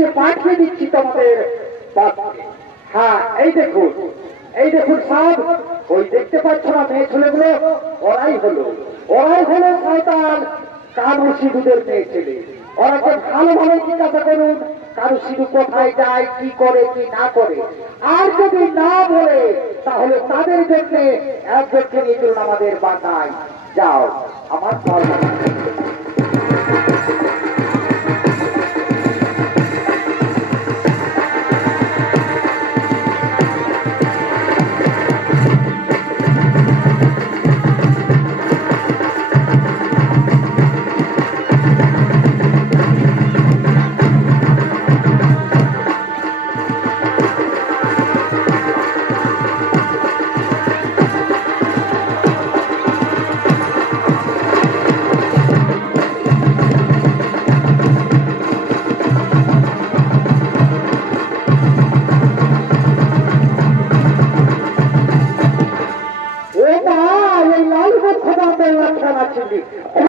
নিচে পাঠিয়ে দিচ্ছি তোমাদের পথে। হ্যাঁ, এই দেখুন সব ওই দেখতে পাচ্ছ না মেয়ে ছেলেগুলো, ওরাই হলো শয়তান কানু সিধুদের মেয়ে ছেলে। ওরাকে ভালো ভালো জিজ্ঞাসা করুন কানু সিধু কোথায় যায়, কি করে কি না করে। আর যদি না বলে তাহলে তাদের জন্য একজনকে নিয়ে চলুন আমাদের বাসায়। যাও আমার